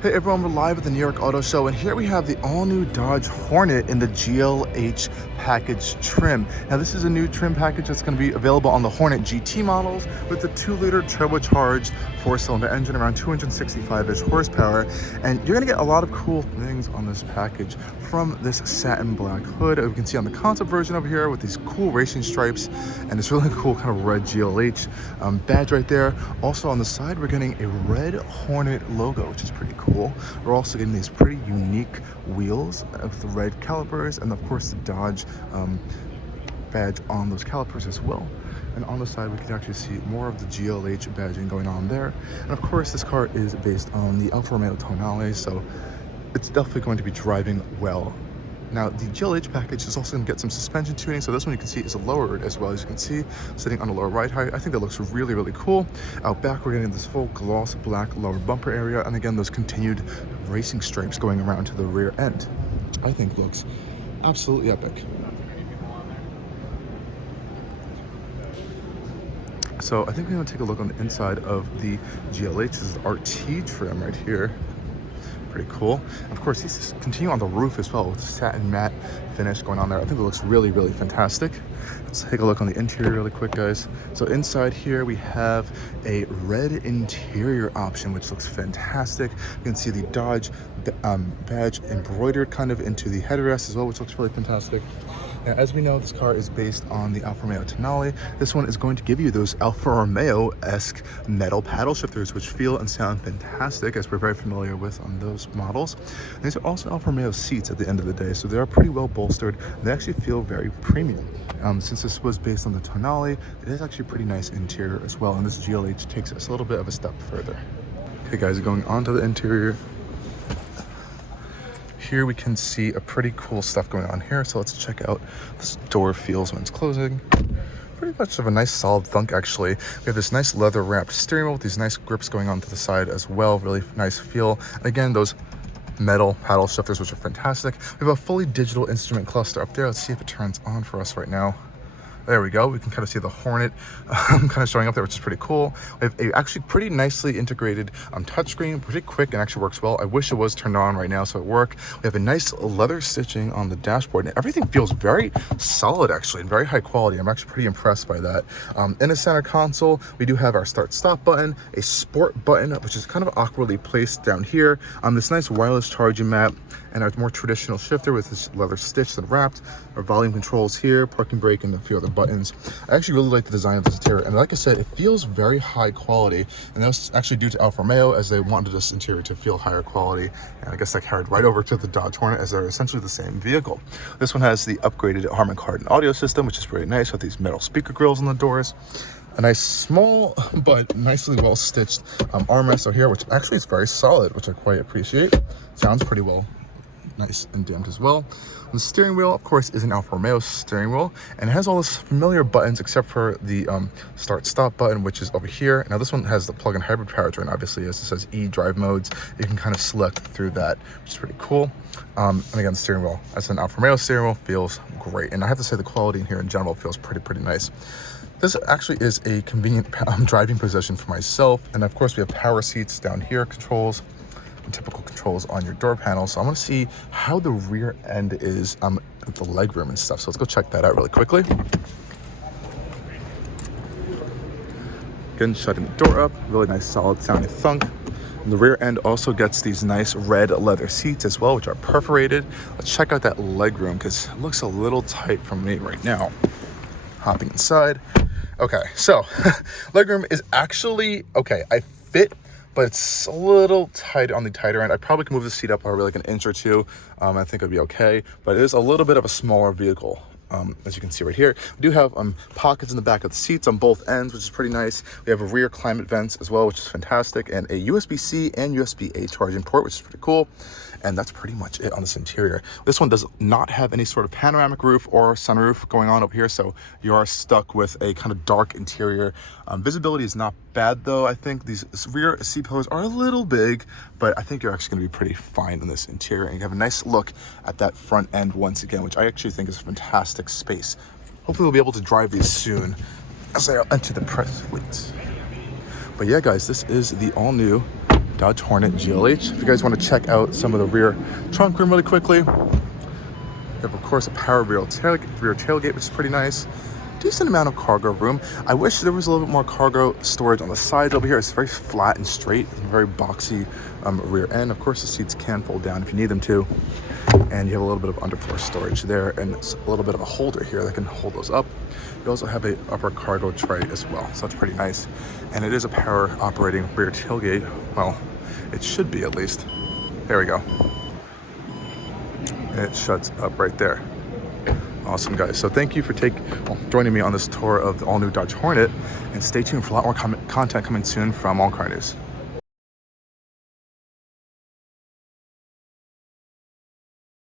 Hey everyone, we're live at the New York Auto Show, and here we have the all-new Dodge Hornet in the GLH package trim. Now this is a new trim package that's going to be available on the Hornet GT models with the 2-liter turbocharged 4-cylinder engine around 265-ish horsepower. And you're going to get a lot of cool things on this package, from this satin black hood we can see on the concept version over here with these cool racing stripes and this really cool kind of red GLH badge right there. Also on the side we're getting a red Hornet logo, which is pretty cool. We're also getting these pretty unique wheels with the red calipers and of course the Dodge badge on those calipers as well. And on the side we can actually see more of the GLH badging going on there. And of course this car is based on the Alfa Romeo Tonale, so it's definitely going to be driving well. Now the GLH package is also going to get some suspension tuning, so this one you can see is lowered as well. As you can see, sitting on the lower right height, I think that looks really cool. Out back we're getting this full gloss black lower bumper area, and again those continued racing stripes going around to the rear end, which I think looks absolutely epic. So I think we're going to take a look on the inside of the GLH. This is the RT trim right here. Pretty cool. Of course, these continue on the roof as well with the satin matte finish going on there. I think it looks really fantastic. Let's take a look on the interior really quick, guys. So inside here we have a red interior option, which looks fantastic. You can see the Dodge badge embroidered kind of into the headrest as well, which looks really fantastic. Now, as we know, this car is based on the Alfa Romeo Tonale. This one is going to give you those Alfa Romeo-esque metal paddle shifters, which feel and sound fantastic, as we're very familiar with on those models. And these are also Alfa Romeo seats at the end of the day, so they are pretty well bolstered. They actually feel very premium. Since this was based on the Tonale, it is actually a pretty nice interior as well, and this GLH takes us a little bit of a step further. Okay guys, going on to the interior. Here we can see a pretty cool stuff going on here, so let's check out this door feels when it's closing. Pretty much of a nice solid thunk actually. We have this nice leather wrapped steering wheel with these nice grips going on to the side as well, really nice feel. And again, those metal paddle shifters, which are fantastic. We have a fully digital instrument cluster up there. Let's see if it turns on for us right now. There we go. We can kind of see the Hornet kind of showing up there, which is pretty cool. We have a actually pretty nicely integrated touchscreen, pretty quick and actually works well. I wish it was turned on right now so it worked. We have a nice leather stitching on the dashboard, and everything feels very solid actually and very high quality. I'm actually pretty impressed by that. In the center console, we do have our start-stop button, a sport button, which is kind of awkwardly placed down here. This nice wireless charging mat, and our more traditional shifter with this leather stitched and wrapped. Our volume controls here, parking brake, and a few other buttons. I actually really like the design of this interior, and like I said, it feels very high quality, and that was actually due to Alfa Romeo, as they wanted this interior to feel higher quality, and I guess that carried right over to the Dodge Hornet, as they're essentially the same vehicle. This one has the upgraded Harman Kardon audio system, which is really nice, with these metal speaker grills on the doors. A nice small but nicely well stitched armrest here, which actually is very solid, which I quite appreciate. Sounds pretty well. Nice and damped as well. The steering wheel, of course, is an Alfa Romeo steering wheel, and it has all those familiar buttons except for the start-stop button, which is over here. Now this one has the plug-in hybrid powertrain, obviously, as it says E drive modes. You can kind of select through that, which is pretty cool. And again, the steering wheel, as an Alfa Romeo steering wheel, feels great. And I have to say the quality in here in general feels pretty nice. This actually is a convenient driving position for myself. And of course, we have power seats down here, controls, typical controls on your door panel. So I want to see how the rear end is with the legroom and stuff. So let's go check that out really quickly. Again, shutting the door up, really nice solid sounding thunk. And the rear end also gets these nice red leather seats as well, which are perforated. Let's check out that legroom because it looks a little tight for me right now. Hopping inside. Okay, so legroom is actually okay. I fit, but it's a little tight on the tighter end. I probably can move the seat up probably like an inch or two. I think it'd be okay, but it is a little bit of a smaller vehicle. As you can see right here, we do have pockets in the back of the seats on both ends, which is pretty nice. We have a rear climate vents as well, which is fantastic, and a USB-C and USB-A charging port, which is pretty cool. And that's pretty much it on this interior. This one does not have any sort of panoramic roof or sunroof going on over here, so you are stuck with a kind of dark interior. Visibility is not bad though. I think these rear seat pillars are a little big, but I think you're actually going to be pretty fine in this interior. And you have a nice look at that front end once again, which I actually think is a fantastic space. Hopefully we'll be able to drive these soon as I enter the press fleet. But yeah, guys, this is the all-new Dodge Hornet GLH. If you guys want to check out some of the rear trunk room really quickly, you have, of course, a power rear tailgate, which is pretty nice. Decent amount of cargo room. I wish there was a little bit more cargo storage on the sides over here. It's very flat and straight, very boxy rear end. Of course, the seats can fold down if you need them to. And you have a little bit of underfloor storage there and a little bit of a holder here that can hold those up. You also have a upper cargo tray as well, so that's pretty nice. And it is a power operating rear tailgate. Well, it should be at least. There we go. And it shuts up right there. Awesome, guys. So thank you for joining me on this tour of the all-new Dodge Hornet, and stay tuned for a lot more content coming soon from Allcarnews.